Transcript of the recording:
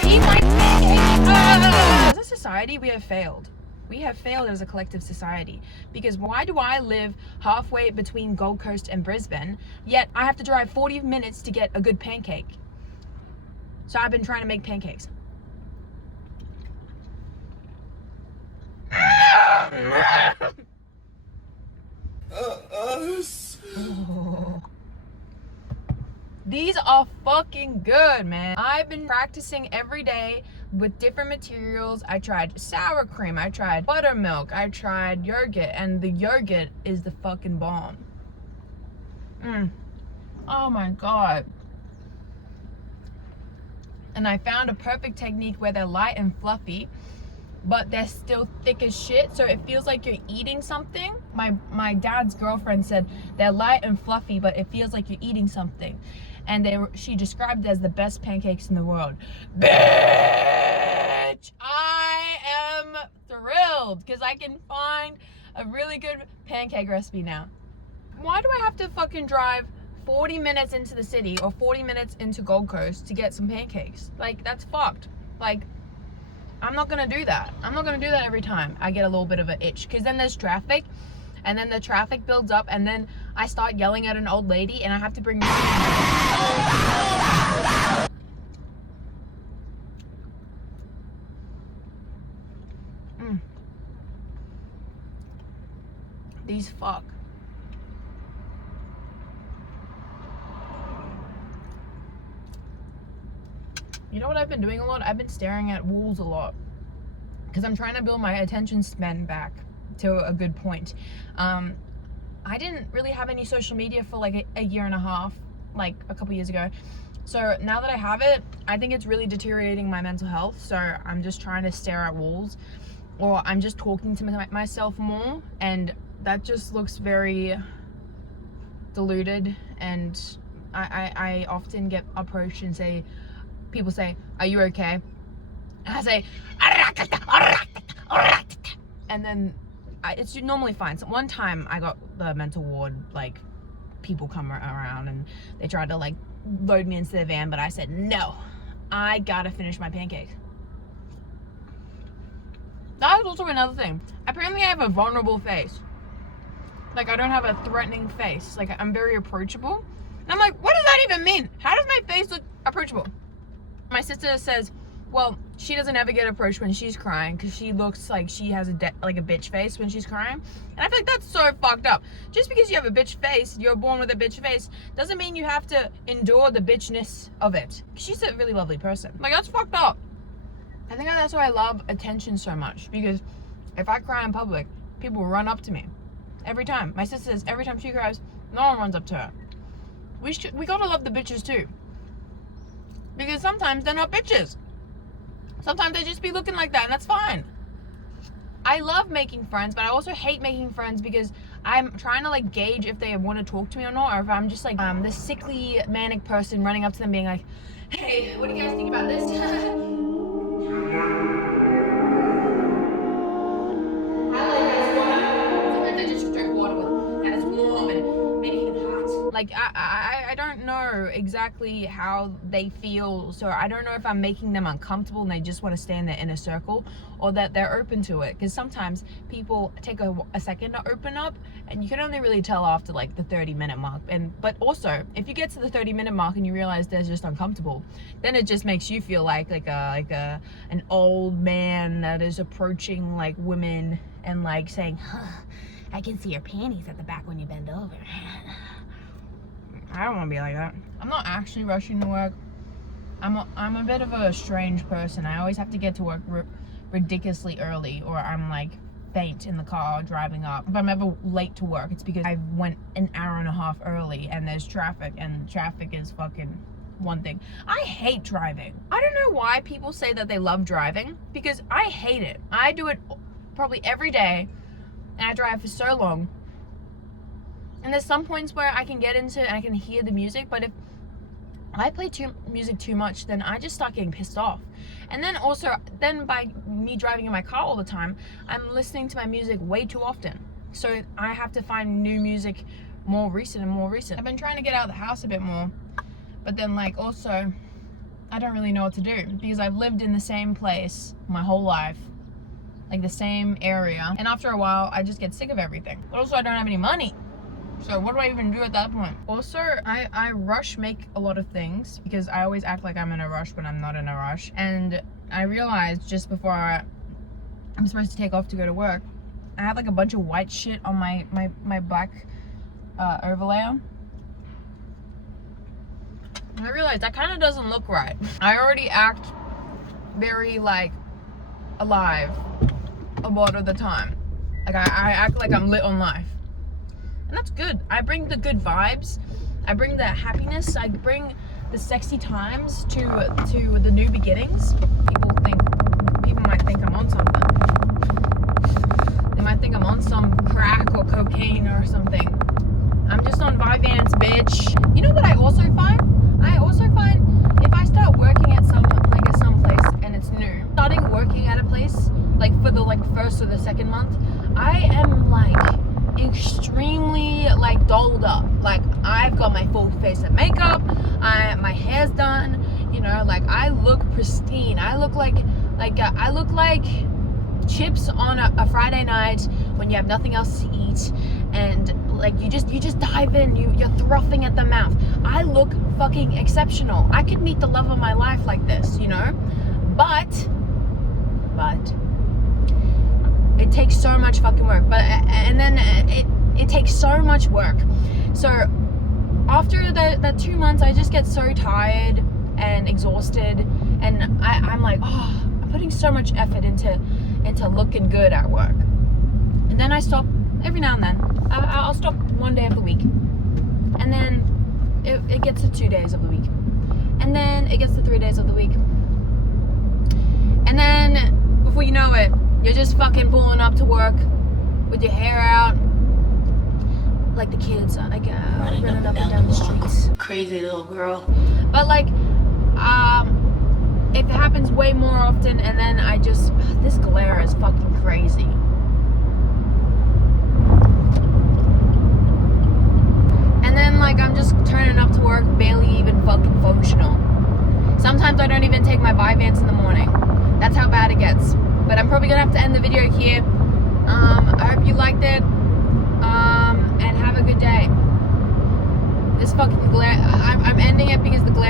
to eat my pancakes. As a society, we have failed. We have failed as a collective society, because why do I live halfway between Gold Coast and Brisbane, yet I have to drive 40 minutes to get a good pancake? So I've been trying to make pancakes. These are fucking good, man. I've been practicing every day with different materials. I tried sour cream, I tried buttermilk, I tried yogurt, and the yogurt is the fucking bomb. Oh my god. And I found a perfect technique where they're light and fluffy, but they're still thick as shit, so it feels like you're eating something. My dad's girlfriend said they're light and fluffy, but it feels like you're eating something. And she described it as the best pancakes in the world. Bitch! I am thrilled, because I can find a really good pancake recipe now. Why do I have to fucking drive 40 minutes into the city or 40 minutes into Gold Coast to get some pancakes? Like, that's fucked. Like, I'm not gonna do that. I'm not gonna do that every time I get a little bit of an itch, because then there's traffic, and then the traffic builds up, and then I start yelling at an old lady, and I have to bring These fuck. You know what I've been doing a lot? I've been staring at walls a lot, because I'm trying to build my attention span back to a good point. I didn't really have any social media for like a year and a half, like a couple years ago. So now that I have it, I think it's really deteriorating my mental health. So I'm just trying to stare at walls, or I'm just talking to myself more, and that just looks very deluded. And I often get approached and people say, "Are you okay?" And I say, and then it's normally fine. So one time I got the mental ward, like, people come around and they tried to like load me into their van, but I said, no, I gotta finish my pancakes. That was also another thing. Apparently I have a vulnerable face. Like, I don't have a threatening face. Like, I'm very approachable. And I'm like, what does that even mean? How does my face look approachable? My sister says, well, she doesn't ever get approached when she's crying, because she looks like she has like a bitch face when she's crying. And I feel like that's so fucked up. Just because you have a bitch face, you're born with a bitch face, doesn't mean you have to endure the bitchness of it. She's a really lovely person. Like, that's fucked up. I think that's why I love attention so much, because if I cry in public, people run up to me. Every time. My sister says every time she cries, no one runs up to her. We gotta love the bitches too. Because sometimes they're not bitches. Sometimes they just be looking like that, and that's fine. I love making friends, but I also hate making friends because I'm trying to like gauge if they want to talk to me or not, or if I'm just like the sickly manic person running up to them being like, hey, what do you guys think about this? I like ice water. Sometimes I just drink water and it's warm and maybe even hot. Like, I don't know exactly how they feel, so I don't know if I'm making them uncomfortable and they just want to stay in their inner circle, or that they're open to it. Because sometimes people take a second to open up, and you can only really tell after like the 30-minute mark. But also, if you get to the 30-minute mark and you realize they're just uncomfortable, then it just makes you feel like an old man that is approaching like women and like saying, huh, I can see your panties at the back when you bend over. I don't want to be like that. I'm not actually rushing to work. I'm a bit of a strange person. I always have to get to work ridiculously early, or I'm like faint in the car driving up. If I'm ever late to work, it's because I went an hour and a half early and there's traffic, and traffic is fucking one thing. I hate driving. I don't know why people say that they love driving, because I hate it. I do it probably every day, and I drive for so long. And there's some points where I can get into it and I can hear the music, but if I play music too much, then I just start getting pissed off. And then also, by me driving in my car all the time, I'm listening to my music way too often. So I have to find new music more recent and more recent. I've been trying to get out of the house a bit more, but then like also, I don't really know what to do because I've lived in the same place my whole life, like the same area, and after a while I just get sick of everything. But also I don't have any money, so what do I even do at that point? Also, I rush make a lot of things because I always act like I'm in a rush when I'm not in a rush. And I realized just before I'm supposed to take off to go to work, I have like a bunch of white shit on my black overlayer. And I realized that kind of doesn't look right. I already act very like alive a lot of the time. Like I act like I'm lit on life. And that's good. I bring the good vibes. I bring the happiness. I bring the sexy times to the new beginnings. People might think I'm on something. They might think I'm on some crack or cocaine or something. I'm just on Vyvanse, bitch. You know what I also find? If I start working at some place and it's new, starting working at a place like for the first or the second month, I am like extremely like dolled up. Like I've got my full face of makeup, my hair's done, you know, like I look pristine. I look like chips on a Friday night when you have nothing else to eat, and like you just dive in, you're frothing at the mouth. I look fucking exceptional. I could meet the love of my life like this, you know, but it takes so much fucking work. And then it takes so much work. So after the 2 months, I just get so tired and exhausted, and I'm like, oh, I'm putting so much effort into looking good at work. And then I stop every now and then. I'll stop 1 day of the week, and then it gets to 2 days of the week, and then it gets to 3 days of the week, and then before you know it, you're just fucking pulling up to work with your hair out like the kids, like running up and down the streets. Crazy little girl. But like, it happens way more often, and then this glare is fucking crazy. And then like I'm just turning up to work barely even fucking functional. Sometimes I don't even take my Vyvanse in the morning. That's how bad it gets. But I'm probably gonna have to end the video here. I hope you liked it. And have a good day. This fucking glare, I'm ending it because the glare